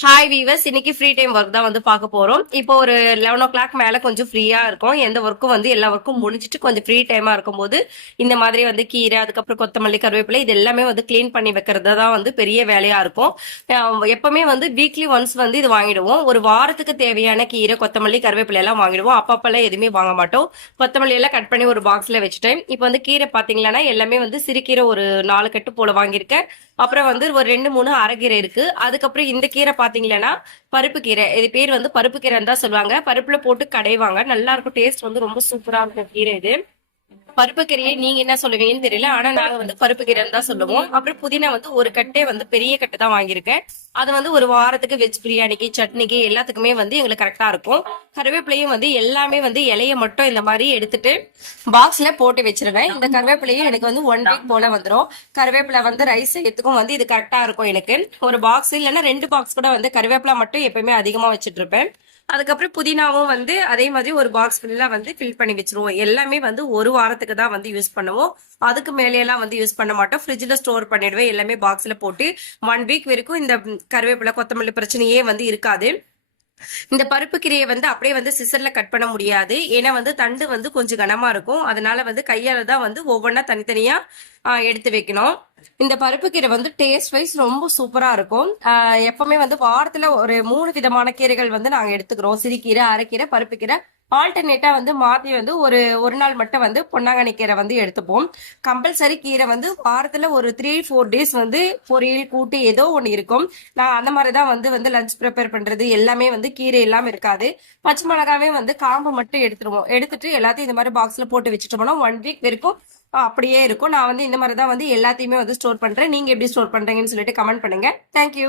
Hi viewers, இன்னைக்கு free time work தான் வந்து பார்க்க போறோம். இப்போ ஒரு 11 o'clock மேல கொஞ்சம் ஃப்ரீயா இருக்கும். எந்த ஒர்க்கும் வந்து எல்லா ஒர்க்கும் முடிஞ்சிட்டு கொஞ்சம் ஃப்ரீ டைமா இருக்கும்போது இந்த மாதிரி வந்து கீரை, அதுக்கப்புறம் கொத்தமல்லி, கருவேப்பிலை இது எல்லாமே வந்து கிளீன் பண்ணி வைக்கிறது தான் வந்து பெரிய வேலையா இருக்கும். எப்பவுமே வந்து வீக்லி ஒன்ஸ் வந்து இது வாங்கிடுவோம். ஒரு வாரத்துக்கு தேவையான கீரை, கொத்தமல்லி, கருவேப்பிலை எல்லாம் வாங்கிடுவோம். அப்பப்பெல்லாம் எதுவுமே வாங்க மாட்டோம். கொத்தமல்லி எல்லாம் கட் பண்ணி ஒரு பாக்ஸ்ல வச்சுட்டேன். இப்போ வந்து கீரை பாத்தீங்கன்னா எல்லாமே வந்து சிறுகீரை ஒரு 4 கட்டு போல வாங்கியிருக்கேன். அப்புறம் வந்து ஒரு 2-3 அரைக்கீரை இருக்கு. அதுக்கப்புறம் இந்த கீரை பாத்தீங்கன்னா பருப்பு கீரை. இது பேர் வந்து பருப்பு கீரைன்னு தான் சொல்லுவாங்க. பருப்புல போட்டு கடைவாங்க, நல்லா இருக்கும். டேஸ்ட் வந்து ரொம்ப சூப்பரா இருக்கும் கீரை இது. பருப்பு கீரையை நீங்க என்ன சொல்லுவீங்கன்னு தெரியல, ஆனா நாங்க வந்து பருப்பு கீரைன்னு தான் சொல்லுவோம். அப்புறம் புதினா வந்து ஒரு கட்டே வந்து பெரிய கட்டு தான் வாங்கியிருக்கேன். அது வந்து ஒரு வாரத்துக்கு வெஜ் பிரியாணிக்கு, சட்னிக்கு எல்லாத்துக்குமே வந்து எங்களுக்கு கரெக்டா இருக்கும். கருவேப்பிலையும் வந்து எல்லாமே வந்து இலைய மட்டும் இந்த மாதிரி எடுத்துட்டு பாக்ஸ்ல போட்டு வச்சிருவேன். இந்த கருவேப்பிலையும் எனக்கு வந்து 1 வீக் போல வந்துடும். கருவேப்பிலை வந்து ரைஸ் செய்யறதுக்கும் வந்து இது கரெக்டா இருக்கும். எனக்கு ஒரு பாக்ஸ் இல்லைன்னா 2 பாக்ஸ் கூட வந்து கருவேப்பிலை மட்டும் எப்பயுமே அதிகமா வச்சிட்டு இருப்பேன். அதுக்கப்புறம் புதினாவும் வந்து அதே மாதிரி ஒரு பாக்ஸ் ஃபுல்லா வந்து ஃபில் பண்ணி வச்சிருவோம். எல்லாமே வந்து ஒரு வாரத்துக்கு தான் வந்து யூஸ் பண்ணுவோம். அதுக்கு மேலேயெல்லாம் வந்து யூஸ் பண்ண மாட்டோம். ஃப்ரிட்ஜில் ஸ்டோர் பண்ணிடுவேன். எல்லாமே பாக்ஸ்ல போட்டு 1 வீக் வரைக்கும் இந்த கருவேப்பிலை, கொத்தமல்லி பிரச்சனையே வந்து இருக்காது. இந்த பருப்பு கீரையை வந்து அப்படியே வந்து சிசர்ல கட் பண்ண முடியாது. ஏன்னா வந்து தண்டு வந்து கொஞ்சம் கனமா இருக்கும். அதனால வந்து கையால தான் வந்து ஒவ்வொன்றா தனித்தனியா எடுத்து வைக்கணும். இந்த பருப்பு கீரை வந்து டேஸ்ட் வைஸ் ரொம்ப சூப்பரா இருக்கும். எப்பவுமே வந்து வாரத்துல ஒரு 3 விதமான கீரைகள் வந்து நாங்க எடுத்துக்கிறோம். சிறுகீரை, அரைக்கீரை, பருப்பு கீரை. ஆல்டர்னேட்டா வந்து மாத்தி வந்து ஒரு நாள் மட்டும் வந்து பொன்னாங்கண்ணி கீரை வந்து எடுத்துப்போம். கம்பல்சரி கீரை வந்து வாரத்துல ஒரு 3-4 டேஸ் வந்து பொரியல், கூட்டு ஏதோ ஒண்ணு இருக்கும். நான் அந்த மாதிரிதான் வந்து லஞ்ச் ப்ரிப்பேர் பண்றது எல்லாமே வந்து கீரை எல்லாம் இருக்காது. பச்சை மிளகாவே வந்து காம்பு மட்டும் எடுத்துருவோம். எடுத்துட்டு எல்லாத்தையும் இந்த மாதிரி பாக்ஸ்ல போட்டு வச்சுட்டோம்னா 1 வீக் வரைக்கும் அப்படியே இருக்கும். நான் வந்து இந்த மாதிரி தான் வந்து எல்லாத்தையுமே வந்து ஸ்டோர் பண்றேன். நீங்க எப்படி ஸ்டோர் பண்றீங்கன்னு சொல்லிட்டு கமெண்ட் பண்ணுங்க. தேங்க்யூ.